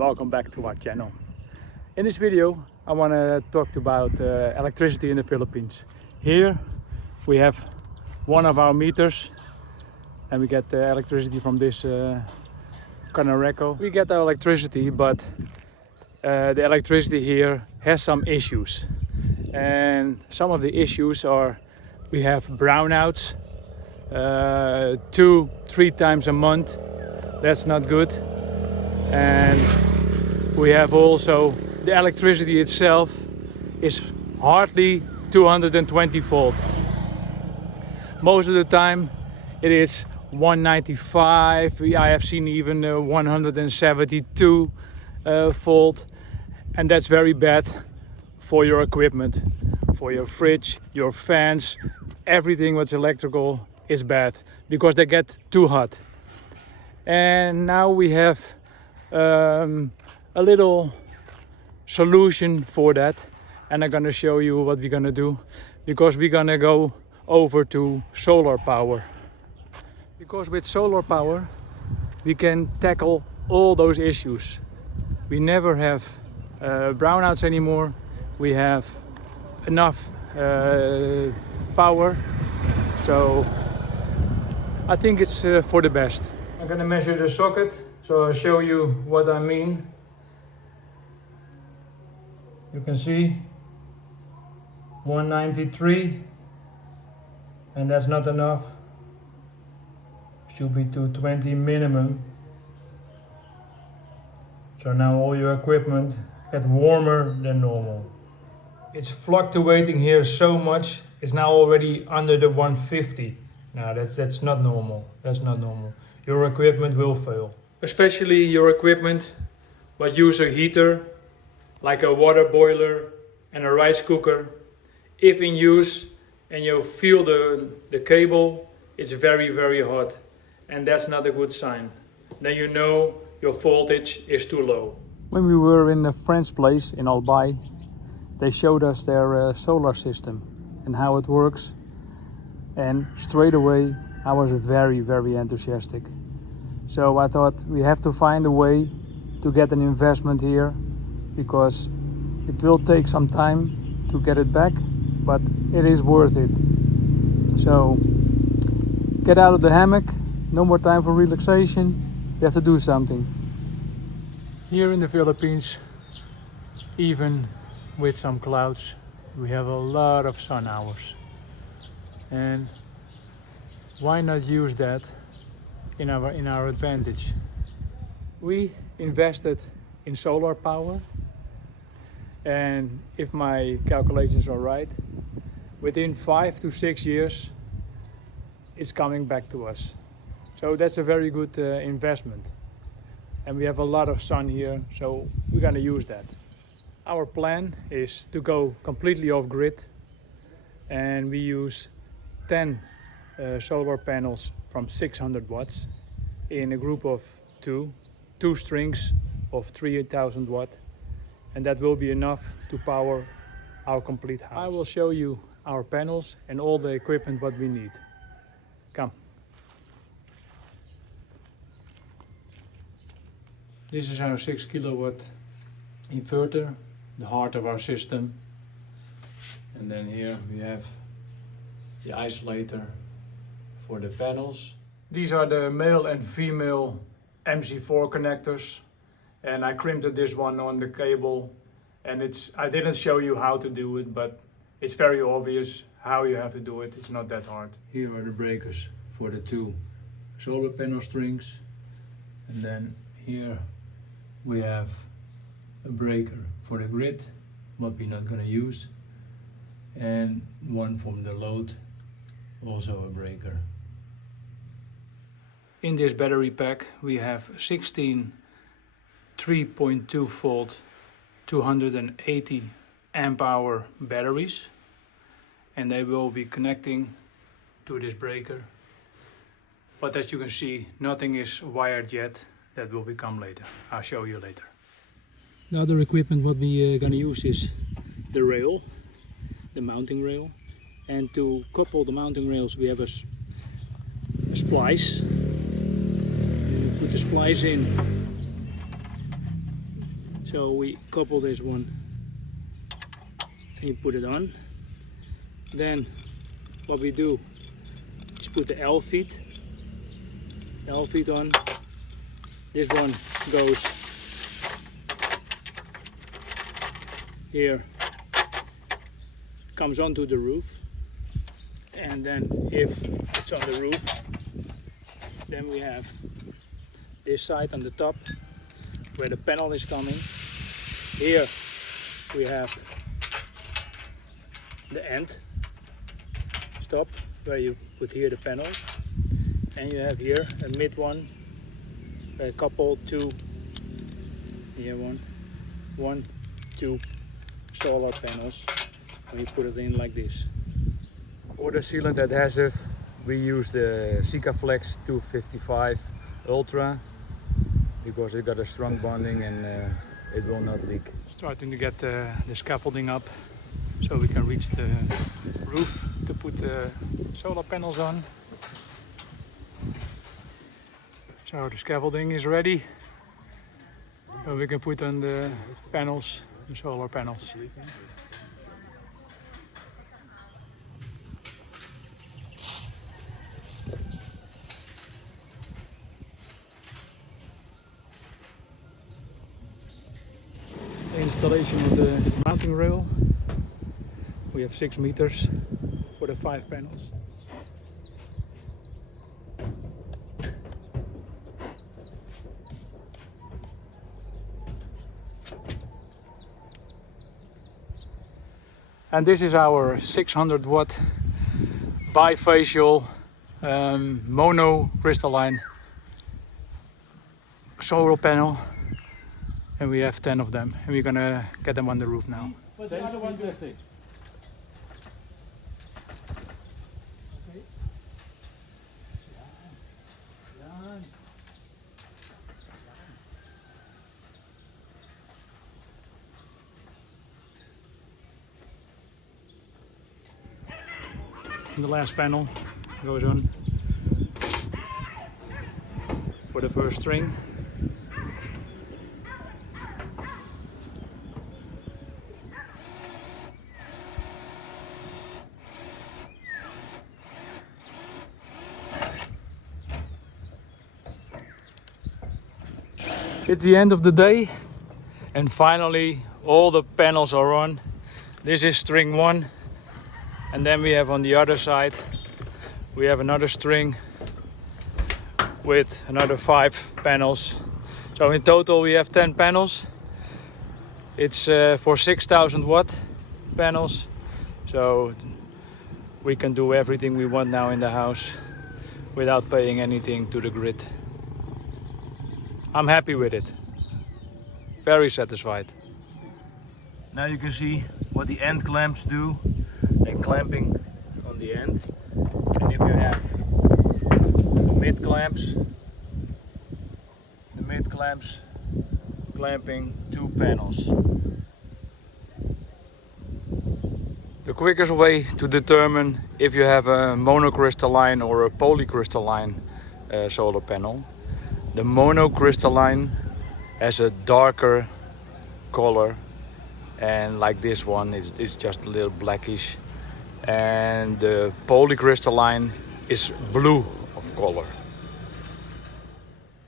welcome back to our channel. In this video I want to talk about electricity in the Philippines. Here we have one of our meters and we get the electricity from this Canareco. We get our electricity, but the electricity here has some issues, and some of the issues are we have brownouts 2-3 times a month. That's not good. And we have also the electricity itself is hardly 220 volt. Most of the time it is 195. I have seen even 172 volt, and that's very bad for your equipment, for your fridge, your fans, everything what's electrical is bad because they get too hot. And now we have a little solution for that, and I'm gonna show you what we're gonna do, because we're gonna go over to solar power. Because with solar power we can tackle all those issues. We never have brownouts anymore. We have enough power, so I think it's for the best. I'm gonna measure the socket, so I'll show you what I mean. You can see 193, and that's not enough. Should be 220 minimum. So now all your equipment get warmer than normal. It's fluctuating here so much, it's now already under the 150. Now that's not normal. That's not normal. Your equipment will fail. Especially your equipment that use a heater, like a water boiler and a rice cooker. If in use and you feel the cable, it's very hot, and that's not a good sign. Then you know your voltage is too low. When we were in a friend's place in Albay, they showed us their solar system and how it works, and straight away I was very enthusiastic. So I thought we have to find a way to get an investment here, because it will take some time to get it back, but it is worth it. So get out of the hammock, no more time for relaxation, you have to do something. Here in the Philippines, even with some clouds, we have a lot of sun hours. And why not use that in our advantage? We invested in solar power, and if my calculations are right, within 5 to 6 years it's coming back to us. So that's a very good investment, and we have a lot of sun here, so we're gonna use that. Our plan is to go completely off grid, and we use 10 solar panels from 600 watts in a group of two strings of 3000 watt, and that will be enough to power our complete house. I will show you our panels and all the equipment what we need. Come. This is our 6 kilowatt inverter, the heart of our system. And then here we have the isolator for the panels. These are the male and female MC4 connectors, and I crimped this one on the cable, and I didn't show you how to do it, but it's very obvious how you have to do it. It's not that hard. Here are the breakers for the 2 solar panel strings, and then here we have a breaker for the grid, what we're not going to use, and one from the load, also a breaker. In this battery pack we have 16 3.2 volt 280 amp hour batteries, and they will be connecting to this breaker. But as you can see, nothing is wired yet. That will become later. I'll show you later. The other equipment what we gonna use is the rail, the mounting rail, and to couple the mounting rails we have a splice. You put the splice in So we couple this one and you put it on. Then what we do is put the L feet on. This one goes here, comes onto the roof, and then if it's on the roof, then we have this side on the top where the panel is coming. Here we have the end stop where you put here the panel, and you have here a mid one, a couple, two, here one, two solar panels, and you put it in like this. For the sealant adhesive we use the Sikaflex 255 Ultra because it got a strong bonding and it will not leak. Starting to get the scaffolding up so we can reach the roof to put the solar panels on. So the scaffolding is ready, so we can put on the panels, the solar panels. The installation of the mounting rail. We have 6 meters for the 5 panels. And this is our 600 watt bifacial monocrystalline solar panel, and we have 10 of them, and we're gonna get them on the roof now. What's the other one do? And the last panel goes on for the first string. It's the end of the day, and finally all the panels are on. This is string 1, and then we have on the other side we have another string with another 5 panels. So in total we have 10 panels. It's for 6,000 watt panels, so we can do everything we want now in the house without paying anything to the grid. I'm happy with it, very satisfied. Now you can see what the end clamps do. They're clamping on the end, and if you have the mid clamps clamping 2 panels. The quickest way to determine if you have a monocrystalline or a polycrystalline solar panel. The monocrystalline has a darker color, and like this one it's just a little blackish, and the polycrystalline is blue of color.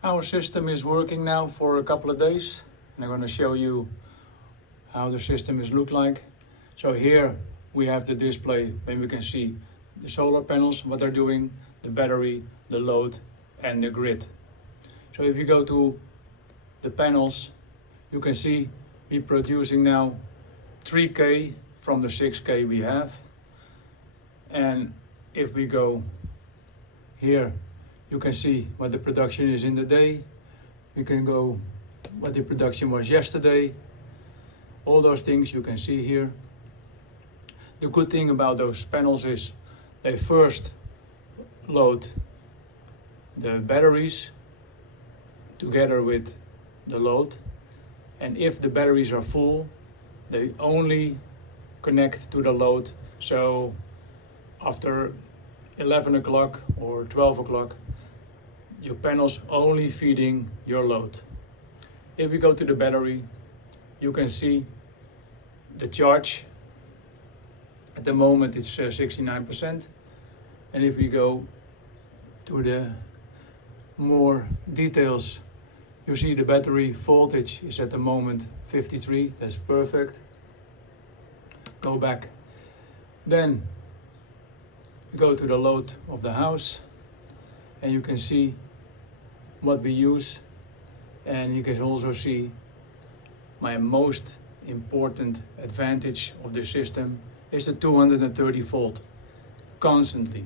Our system is working now for a couple of days, and I'm going to show you how the system is look like. So here we have the display, and we can see the solar panels, what they're doing, the battery, the load, and the grid. So if you go to the panels, you can see we're producing now 3K from the 6K we have. And if we go here, you can see what the production is in the day. You can go what the production was yesterday. All those things you can see here. The good thing about those panels is they first load the batteries together with the load, and if the batteries are full, they only connect to the load. So after 11 o'clock or 12 o'clock, your panels only feeding your load. If we go to the battery, you can see the charge. At the moment it's 69%, and if we go to the more details, you see the battery voltage is at the moment 53, that's perfect. Go back. Then we go to the load of the house, and you can see what we use, and you can also see my most important advantage of the system is the 230 volt constantly,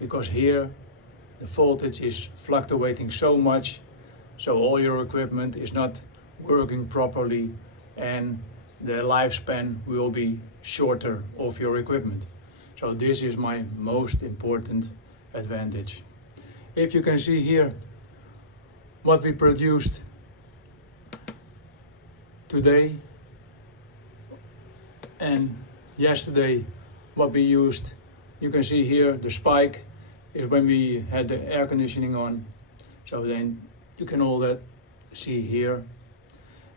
because here the voltage is fluctuating so much, so all your equipment is not working properly and the lifespan will be shorter of your equipment. So this is my most important advantage. If you can see here what we produced today and yesterday what we used, you can see here the spike is when we had the air conditioning on. So then you can all that see here,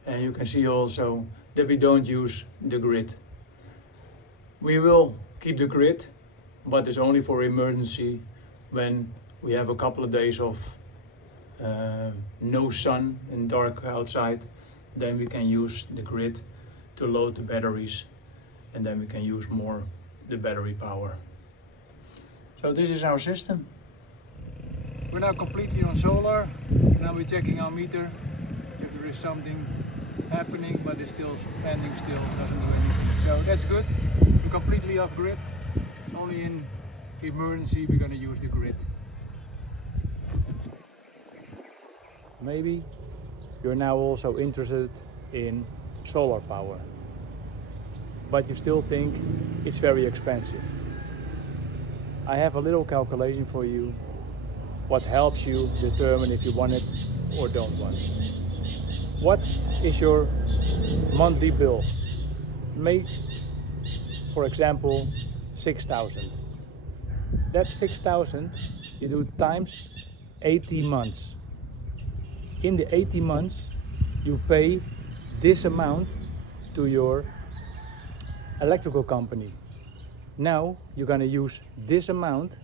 and you can see also that we don't use the grid. We will keep the grid, but it's only for emergency when we have a couple of days of no sun and dark outside. Then we can use the grid to load the batteries, and then we can use more the battery power. So this is our system. We're now completely on solar. Now we're checking our meter if there is something happening, but it's still standing still, doesn't do anything. So that's good. We're completely off grid. Only in emergency we're going to use the grid. Maybe you're now also interested in solar power, but you still think it's very expensive. I have a little calculation for you, what helps you determine if you want it or don't want it. What is your monthly bill? Make, for example, 6,000. That's 6,000 you do times 80 months. In the 80 months you pay this amount to your electrical company. Now you're gonna use this amount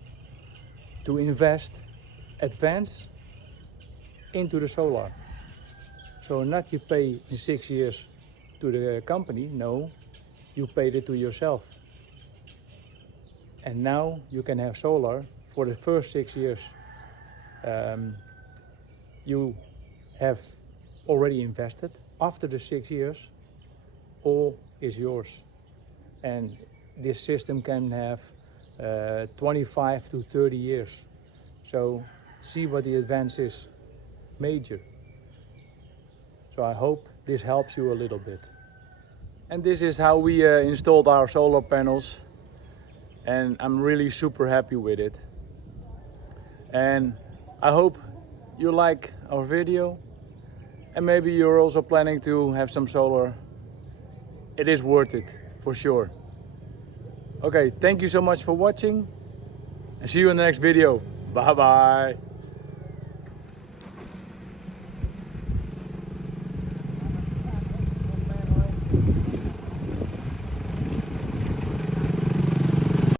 to invest advance into the solar. So not you pay in 6 years to the company, no, you paid it to yourself. And now you can have solar for the first 6 years. You have already invested. After the 6 years, all is yours. And this system can have 25 to 30 years. So see what the advance is. Major. So I hope this helps you a little bit. And this is how we installed our solar panels. And I'm really super happy with it. And I hope you like our video. And maybe you're also planning to have some solar. It is worth it, for sure. Okay, thank you so much for watching. And see you in the next video. Bye bye.